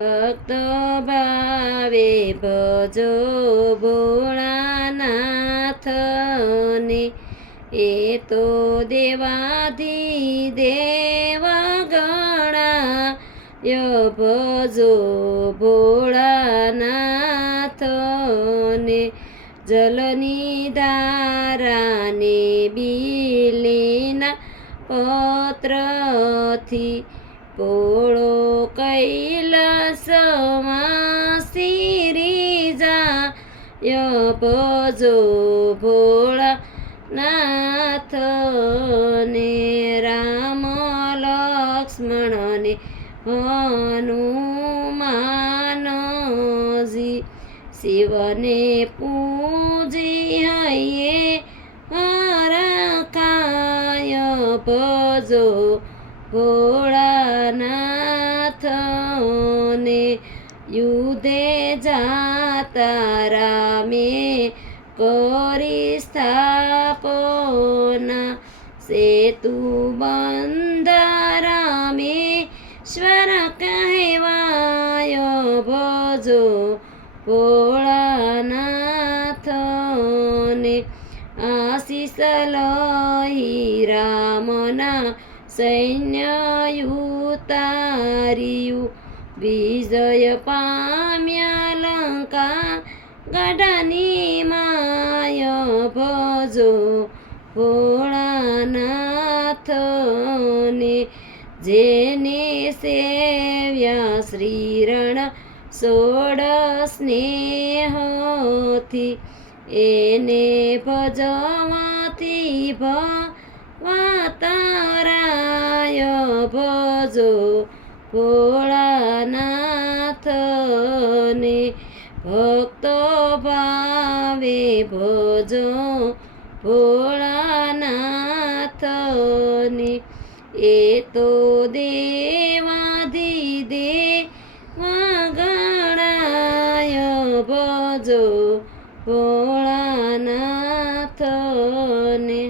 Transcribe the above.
ભક્ત ભાવે ભજો ભોળાનાથને, એ તો દેવાધિદેવ ગણાય ભજો ભોળાનાથને. જલની ધારાને બીલીના પત્રથી, પોળો કૈલાસમાં જાય ભજો ભોળાનાથને. રામ લક્ષ્મણને હનુમાનજી, શિવને પૂજી હૈયે હરખાય ભજો ભોળાનાથને. યુધે જાતા રામે કરી સ્થાપના, સેતુ બંધા રામેશ્વર કહેવાય ભજો ભોળાનાથને. આશીષ લઈ રામના સૈન્ય ઉતાર્યું, વિજય પામ્યા લંકા ગઢની માય ભજો ભોળાનાથને. જેને સેવ્યા શ્રીરણ સોળ સ્નેહથી, એને ભજવાથી ભવતરાય ભજો ભોળાનાથને. ભક્તો ભાવે ભજો ભોળાનાથને, એ તો દેવાધિદેવ ગણાય ભજો ભોળાનાથને.